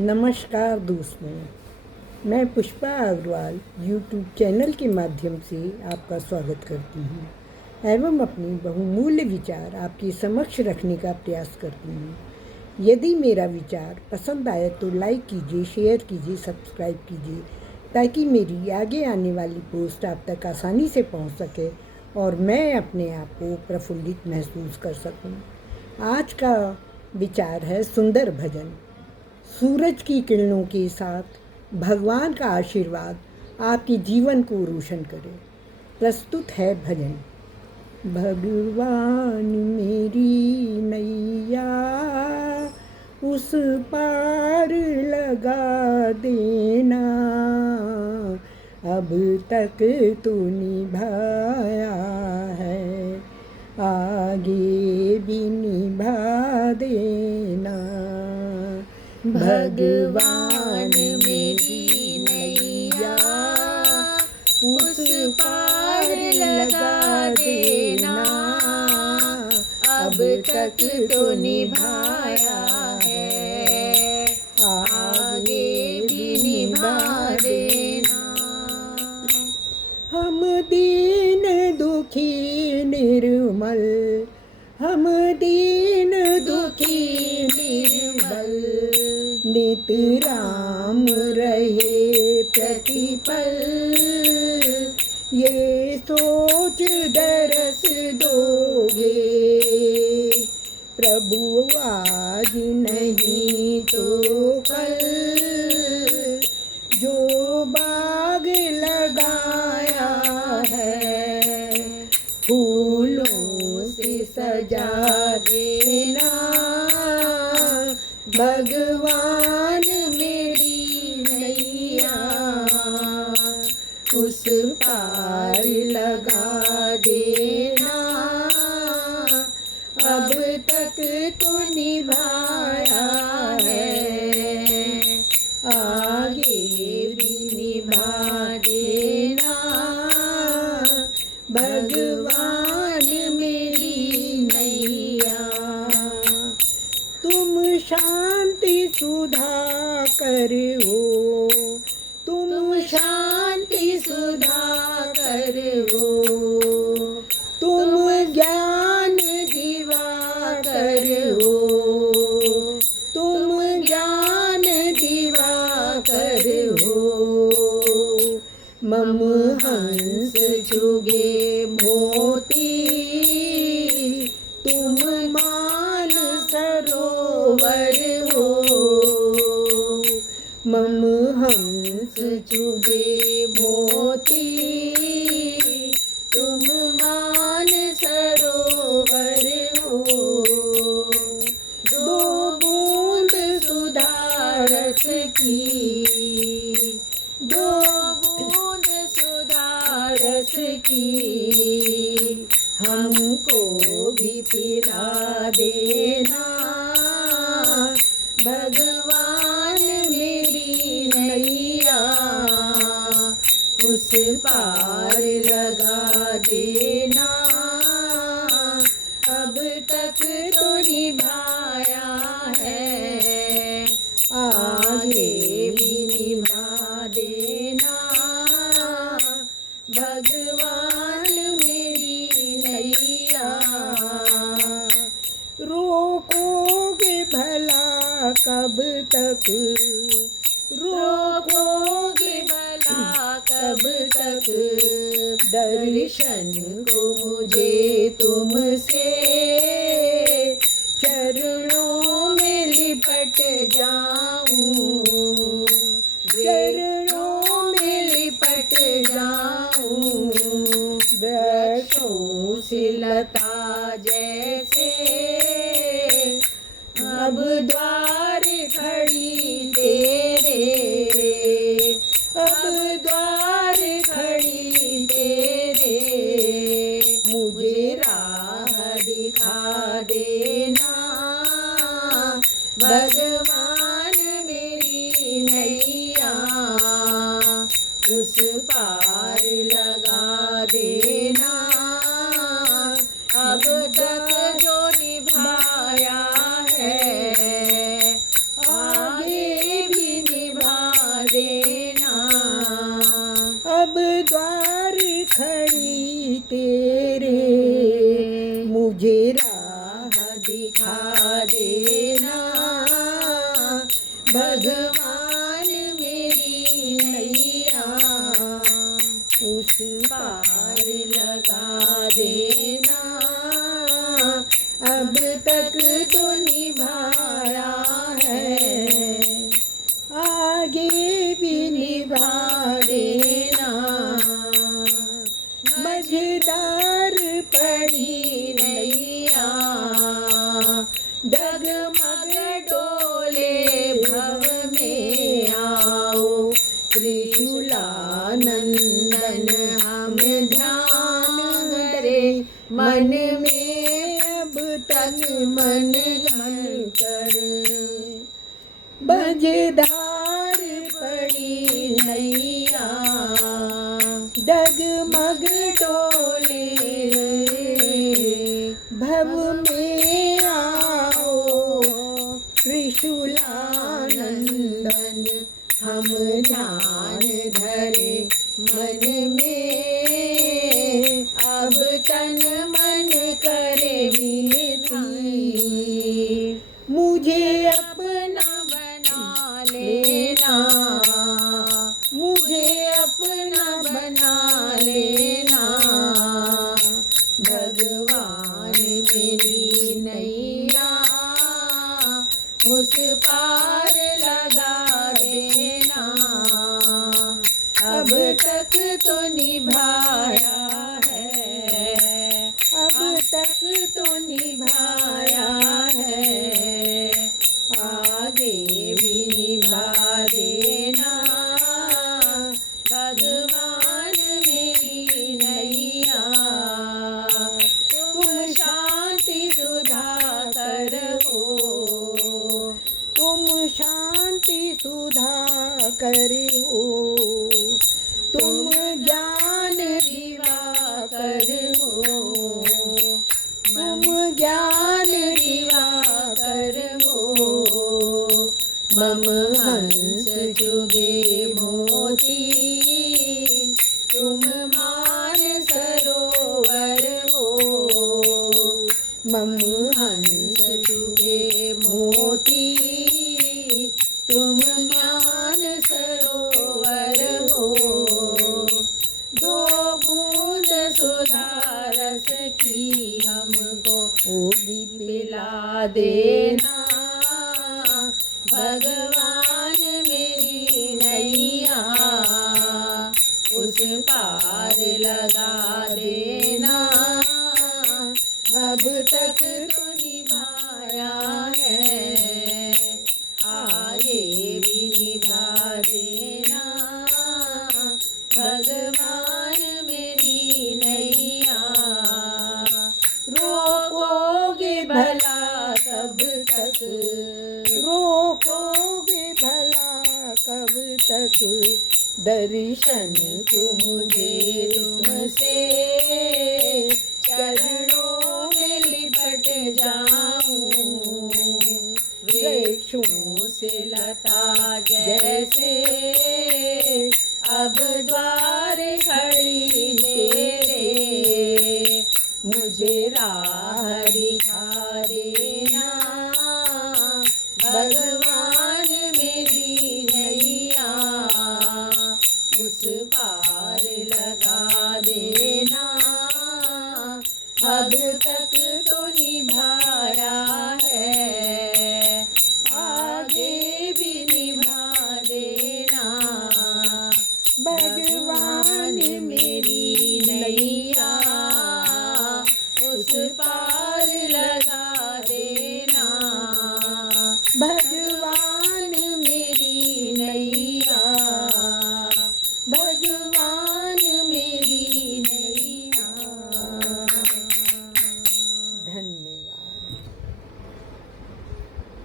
नमस्कार दोस्तों, मैं पुष्पा अग्रवाल यूट्यूब चैनल के माध्यम से आपका स्वागत करती हूँ एवं अपनी बहुमूल्य विचार आपके समक्ष रखने का प्रयास करती हूँ। यदि मेरा विचार पसंद आए तो लाइक कीजिए, शेयर कीजिए, सब्सक्राइब कीजिए ताकि मेरी आगे आने वाली पोस्ट आप तक आसानी से पहुँच सके और मैं अपने आप को प्रफुल्लित महसूस कर सकूँ। आज का विचार है सुंदर भजन। सूरज की किरणों के साथ भगवान का आशीर्वाद आपके जीवन को रोशन करे। प्रस्तुत है भजन। भगवान मेरी नैया उस पार लगा देना, अब तक तो निभाया है, आगे भी निभा देना। भगवान मेरी नैया उस पार लगा देना, अब तक तो निभाया है, आगे भी निभा देना। हम दीन दुखी निर्मल, हम दीन दुखी निर्मल, नित राम रहे प्रतिपल, ये सोच दरस दोगे प्रभु आज नहीं तो कल, जो बाग लगाया है फूलों से सजा देना। भगवान मेरी नैया उस पार लगा देना, अब तक तो निभाया है, आगे भी निभा देना। भगवान मेरी नैया तुम शांति सुधा कर हो, तुम शांति सुधा कर हो, तुम ज्ञान दिवा कर हो, तुम ज्ञान दिवा कर हो। मम हंस चुगे मोती, तुम मान सरोवर हो। मम हंस चुगे मोती, तुम मान सरोवर हो। दो बूंद सुधा रस की, दो बूंद सुधा रस की, हमको भी पिला देना। भगवान मेरी नैया उस पार लगा देना, अब तक तो निभाया है, आगे भी निभा देना। भगवान मेरी नैया रोकोगे भला कब तक, रोकोगे भला कब तक, दर्शन को मुझे तुमसे चरणों में लिपट जाऊं, चरणों में लिपट जाऊं। वृक्षों से लता जैसे अब द्वार खड़ी तेरे, अब द्वार खड़ी तेरे, मुझे राह दिखा देना। भगवान मेरी नैया उस पार लगा देना, अब तक जो निभाया है, आगे भी भगवान मेरी नैया उस पार लगा देना। अब तक तो निभाया है, आगे भी निभा देना। मझधार पड़ी नैया डगमग डोले भव में आओ त्रिशूलानंदन हम ध्यान धरे मन में अब तक मन कर। मझधार पड़ी नैया डगमग डोले भव में आओ त्रिशूलानंदन हम ध्यान धरे मन में अब तन मन करे विनती। मुझे अपना बना लेना, मुझे अपना बना लेना। भगवान मेरी नैया उस पार लगा देना। अब तक तो निभाया है, अब तक तो निभाया है, आगे भी निभा देना। भगवान मेरी नैया तुम शांति सुधा कर हो, तुम शांति सुधा कर हो। तुम ज्ञान दिवाकर हो, तुम ज्ञान दिवाकर हो। मम हंस चुगे मोती तुम मान सरोवर हो। मम हंस चुगे मोती तुम ज्ञान सरोवर हो। दो बूंद सुधा रस की हमको वो भी पिला देना। भगवान मेरी नैया उस पार लगा देना। अब तक तो निभाया है, आगे भी निभा देना। भगवान मेरी नैया रोकोगे भला कब तक, रोकोगे भला कब तक। दर्शन को मुझे तुमसे चरणों में लिपट जाऊं। वृक्षों से लता जैसे अब द्वार